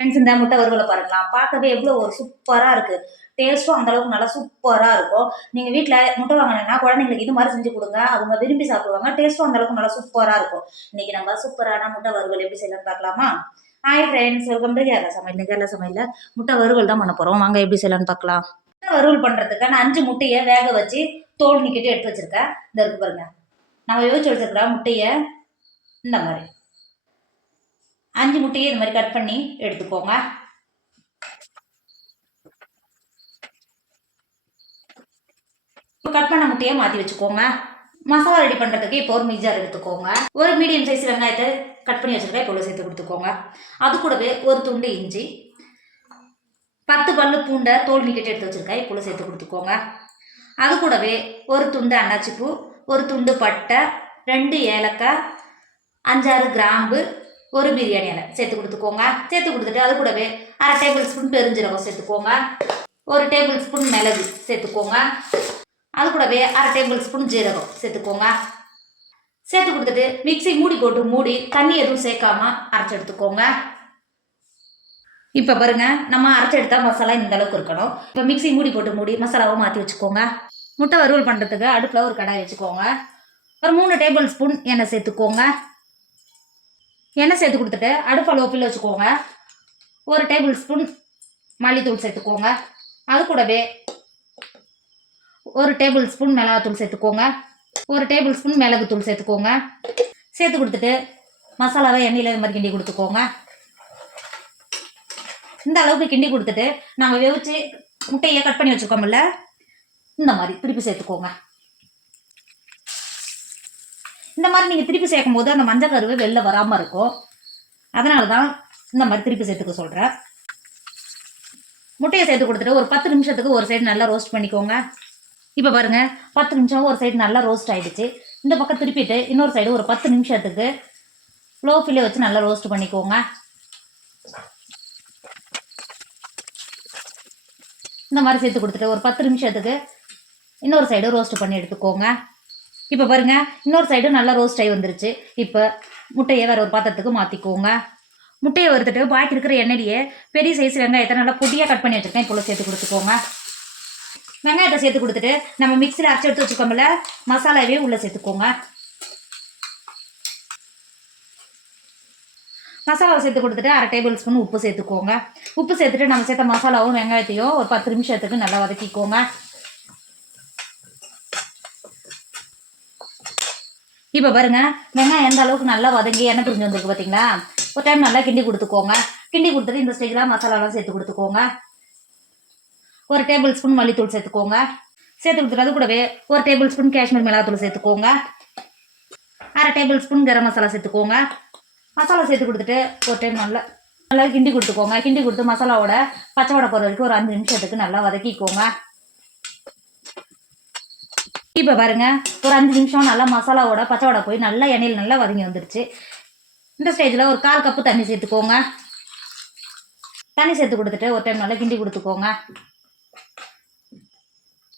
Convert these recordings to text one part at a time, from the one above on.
Friends, இந்த முட்டை வறுவலை பாருங்களா, பார்க்கவே எவ்வளோ ஒரு சூப்பராக இருக்குது. டேஸ்ட்டும் அந்தளவுக்கு நல்லா சூப்பராக இருக்கும். நீங்கள் வீட்டில் முட்டை வாங்கினீங்கன்னா குழந்தைங்களுக்கு இது மாதிரி செஞ்சு கொடுங்க, அவங்க விரும்பி சாப்பிடுவாங்க. டேஸ்ட்டும் அந்தளவுக்கு நல்லா சூப்பராக இருக்கும். இன்னைக்கு நம்ம சூப்பரான முட்டை வறுவல் எப்படி செய்யலாம்னு பார்க்கலாமா? Hi friends, welcome to Kerala சமையல். கேரளா சமையலில் முட்டை வறுவல் தான் பண்ண போகிறோம். வாங்க எப்படி செய்யலாம்னு பார்க்கலாம். முட்டை வறுவல் பண்ணுறதுக்கு நான் 5 முட்டையை வேக வச்சு தோல் நீக்கிட்டு எடுத்து வச்சிருக்கேன். இந்த இருக்கு பாருங்க. நம்ம யோசிச்சு வச்சிருக்கிற முட்டையை இந்த மாதிரி 5 முட்டையை இந்த மாதிரி கட் பண்ணி எடுத்துக்கோங்க. கட் பண்ண முட்டையை மாற்றி வச்சுக்கோங்க. மசாலா ரெடி பண்ணுறதுக்கு இப்போ ஒரு மிக்சர் எடுத்துக்கோங்க. ஒரு மீடியம் சைஸ் வெங்காயத்தை கட் பண்ணி வச்சுருக்கேன், இப்போ சேர்த்து கொடுத்துக்கோங்க. அது கூடவே ஒரு துண்டு இஞ்சி, 10 பல்லு பூண்டை தோல் நீக்கிட்டு எடுத்து வச்சுருக்கேன், இப்போ சேர்த்து கொடுத்துக்கோங்க. அது கூடவே ஒரு துண்டு அன்னாச்சிப்பூ, ஒரு துண்டு பட்டை, 2 ஏலக்காய், 5-6 கிராம்பு, ஒரு பிரியாணி இலை சேர்த்து கொடுத்துக்கோங்க. சேர்த்து கொடுத்துட்டு அது கூடவே 1/2 டேபிள் ஸ்பூன் பெருஞ்சீரகம் சேர்த்துக்கோங்க. 1 டேபிள் ஸ்பூன் மிளகு சேர்த்துக்கோங்க. அது கூடவே 1/2 டேபிள் ஸ்பூன் ஜீரகம் சேர்த்துக்கோங்க. சேர்த்து கொடுத்துட்டு மிக்ஸி மூடி போட்டு மூடி தண்ணி எதுவும் சேர்க்காம அரைச்சி எடுத்துக்கோங்க. இப்போ பாருங்க, நம்ம அரைச்சி எடுத்தா மசாலா இந்த அளவுக்கு இருக்கணும். இப்போ மிக்ஸி மூடி போட்டு மூடி மசாலாவை மாற்றி வச்சுக்கோங்க. முட்டை வறுவல் பண்ணுறதுக்கு அடுப்பில் ஒரு கடாய் வச்சுக்கோங்க. ஒரு 3 டேபிள் ஸ்பூன் எண்ணெய் சேர்த்துக்கோங்க. எண்ணெய் சேர்த்து கொடுத்துட்டு அடுப்பை லோப்பில் வச்சுக்கோங்க. 1 டேபிள் ஸ்பூன் மல்லித்தூள் சேர்த்துக்கோங்க. அது கூடவே 1 டேபிள் ஸ்பூன் மிளகாத்தூள் சேர்த்துக்கோங்க. 1 டேபிள் ஸ்பூன் மிளகுத்தூள் சேர்த்துக்கோங்க. சேர்த்து கொடுத்துட்டு மசாலாவை எண்ணெயில் இது மாதிரி கிண்டி கொடுத்துக்கோங்க. இந்த அளவுக்கு கிண்டி கொடுத்துட்டு நம்ம வேவிச்சு முட்டையை கட் பண்ணி வச்சுருக்கோம்ல, இந்த மாதிரி திருப்பி சேர்த்துக்கோங்க. இந்த மாதிரி நீங்கள் திருப்பி சேர்க்கும் போது அந்த மஞ்சள் கருவு வெளில வராமல் இருக்கும். அதனால தான் இந்த மாதிரி திருப்பி சேர்த்துக்க சொல்கிறேன். முட்டையை சேர்த்து கொடுத்துட்டு ஒரு 10 நிமிஷத்துக்கு ஒரு சைடு நல்லா ரோஸ்ட் பண்ணிக்கோங்க. இப்போ பாருங்கள், 10 நிமிஷம் ஒரு சைடு நல்லா ரோஸ்ட் ஆகிடுச்சு. இந்த பக்கம் திருப்பிட்டு இன்னொரு சைடு ஒரு 10 நிமிஷத்துக்கு லோ ஃப்ளேமில் வச்சு நல்லா ரோஸ்ட் பண்ணிக்கோங்க. இந்த மாதிரி சேர்த்து கொடுத்துட்டு ஒரு 10 நிமிஷத்துக்கு இன்னொரு சைடு ரோஸ்ட் பண்ணி எடுத்துக்கோங்க. இப்போ பாருங்கள், இன்னொரு சைடு நல்லா ரோஸ்ட் ஆகி வந்துருச்சு. இப்போ முட்டையை வேறு ஒரு பாத்திரத்துக்கு மாற்றிக்கோங்க. முட்டையை வறுத்துட்டு பாக்கி இருக்கிற எண்ணெயிலேயே பெரிய சைஸ் வெங்காயத்தை நல்லா பொடியாக கட் பண்ணி வச்சுருக்கேன், இப்போ சேர்த்து கொடுத்துக்கோங்க. வெங்காயத்தை சேர்த்து கொடுத்துட்டு நம்ம மிக்சியில் அரைச்சி எடுத்து வச்சுக்கோம்ல, மசாலாவே உள்ளே சேர்த்துக்கோங்க. மசாலாவை சேர்த்து கொடுத்துட்டு 1/2 டேபிள் ஸ்பூன் உப்பு சேர்த்துக்கோங்க. உப்பு சேர்த்துட்டு நம்ம சேர்த்த மசாலாவும் வெங்காயத்தையும் ஒரு 10 நிமிஷத்துக்கு நல்லா வதக்கிக்கோங்க. இப்போ பாருங்க, வெங்காயம் எந்த அளவுக்கு நல்லா வதங்கி எண்ணெய் பிரிஞ்சு வந்துருக்கு பார்த்தீங்களா? ஒரு டைம் நல்லா கிண்டி கொடுத்துக்கோங்க. கிண்டி கொடுத்துட்டு இந்த ஸ்டேஜில் மசாலாலாம் சேர்த்து கொடுத்துக்கோங்க. 1 டேபிள் ஸ்பூன் மல்லித்தூள் சேர்த்துக்கோங்க. சேர்த்து கொடுத்துட்டு அது கூடவே 1 டேபிள் ஸ்பூன் காஷ்மீர் மிளகாத்தூள் சேர்த்துக்கோங்க. 1/2 டேபிள் ஸ்பூன் கரம் மசாலா சேர்த்துக்கோங்க. மசாலா சேர்த்து கொடுத்துட்டு ஒரு டைம் நல்லா கிண்டி கொடுத்துக்கோங்க. கிண்டி கொடுத்து மசாலாவோட பச்சை வடை போகிற வரைக்கும் ஒரு 5 நிமிஷத்துக்கு நல்லா வதக்கிக்கோங்க. இப்போ பாருங்க, ஒரு 5 நிமிஷம் நல்லா மசாலாவோட பச்சை வடை போய் நல்லா எண்ணெயில் நல்லா வதங்கி வந்துருச்சு. இந்த ஸ்டேஜில் ஒரு 1/4 கப்பு தண்ணி சேர்த்துக்கோங்க. தண்ணி சேர்த்து கொடுத்துட்டு ஒரு டைம் நல்லா கிண்டி கொடுத்துக்கோங்க.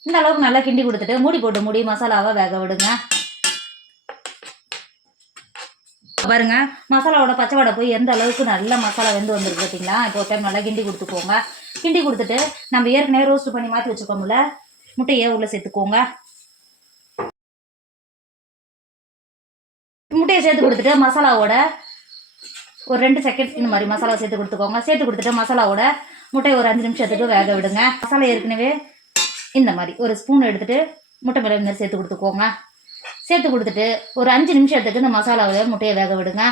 இந்த அளவுக்கு நல்லா கிண்டி கொடுத்துட்டு மூடி போட்டு மூடி மசாலாவை வேக விடுங்க. பாருங்க, மசாலாவோட பச்சை வடை போய் எந்த அளவுக்கு நல்ல மசாலா வெந்து வந்துருக்கு பார்த்தீங்களா? இப்போ ஒரு டைம் நல்லா கிண்டி கொடுத்துக்கோங்க. கிண்டி கொடுத்துட்டு நம்ம ஏற்கனவே ரோஸ்ட் பண்ணி மாற்றி வச்சுக்கோம்ல, முட்டையை உள்ளே சேர்த்துக்கோங்க. முட்டையை சேர்த்து கொடுத்துட்டு மசாலாவோட ஒரு 2 செகண்ட் இந்த மாதிரி மசாலா சேர்த்து கொடுத்துக்கோங்க. சேர்த்து கொடுத்துட்டு மசாலாவோட முட்டையை ஒரு 5 நிமிஷத்துக்கு வேக விடுங்க. மசாலா ஏற்கனவே இந்த மாதிரி ஒரு ஸ்பூன் எடுத்துகிட்டு முட்டை மேலே இந்த மாதிரி சேர்த்து கொடுத்துக்கோங்க. சேர்த்து கொடுத்துட்டு ஒரு 5 நிமிஷத்துக்கு இந்த மசாலாவோட முட்டையை வேக விடுங்க.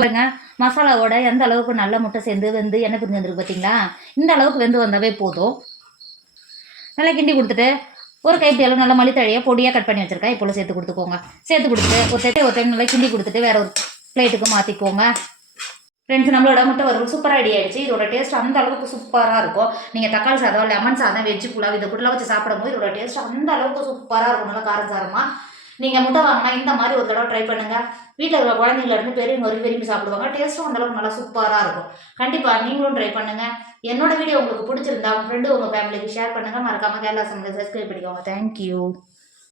பாருங்க, மசாலாவோட எந்த அளவுக்கு நல்ல முட்டை சேர்ந்து வெந்து எண்ணெய் பிரிஞ்சு வந்துருக்கு பார்த்தீங்களா? இந்த அளவுக்கு வெந்து வந்தாவே போதும். நல்லா கிண்டி கொடுத்துட்டு ஒரு கைப்பிடி அளவு நல்லா மல்லித்தழையை பொடியாக கட் பண்ணி வச்சுருக்கேன், இப்போ சேர்த்து கொடுத்துக்கோங்க. சேர்த்து கொடுத்துட்டு ஒரு டைம் நல்லா கிண்டி கொடுத்துட்டு வேறு ஒரு பிளேட்டுக்கு மாற்றிக்கோங்க. ஃப்ரெண்ட்ஸ், நம்மளோட முட்டை வறுவல் சூப்பராக ரெடி ஆகிடுச்சு. இதோட டேஸ்ட் அந்த அளவுக்கு சூப்பராக இருக்கும். நீங்கள் தக்காளி சாதம், லெமன் சாதம், வெஜ்ஜு புலாவ் இதை கூடலாம் வச்சு சாப்பிடும்போது இதோட டேஸ்ட் அந்த அளவுக்கு சூப்பராக இருக்கும். நல்லா காரசாரமாக நீங்கள் முட்டை வாங்கினா இந்த மாதிரி ஒரு தடவை ட்ரை பண்ணுங்கள். வீட்டில் இருக்கிற குழந்தைங்களிருந்து பெரியவங்க ஒரு விரும்பி சாப்பிடுவாங்க. டேஸ்ட்டும் அந்தளவுக்கு நல்லா சூப்பராக இருக்கும். கண்டிப்பாக நீங்களும் ட்ரை பண்ணுங்கள். என்னோட வீடியோ உங்களுக்கு பிடிச்சிருந்தா உங்கள் ஃப்ரெண்டு உங்கள் ஃபேமிலிக்கு ஷேர் பண்ணுங்கள். மறக்காமல் கேரளா சமையல் சப்ஸ்கிரைப் பண்ணிக்கோங்க. தேங்க்யூ.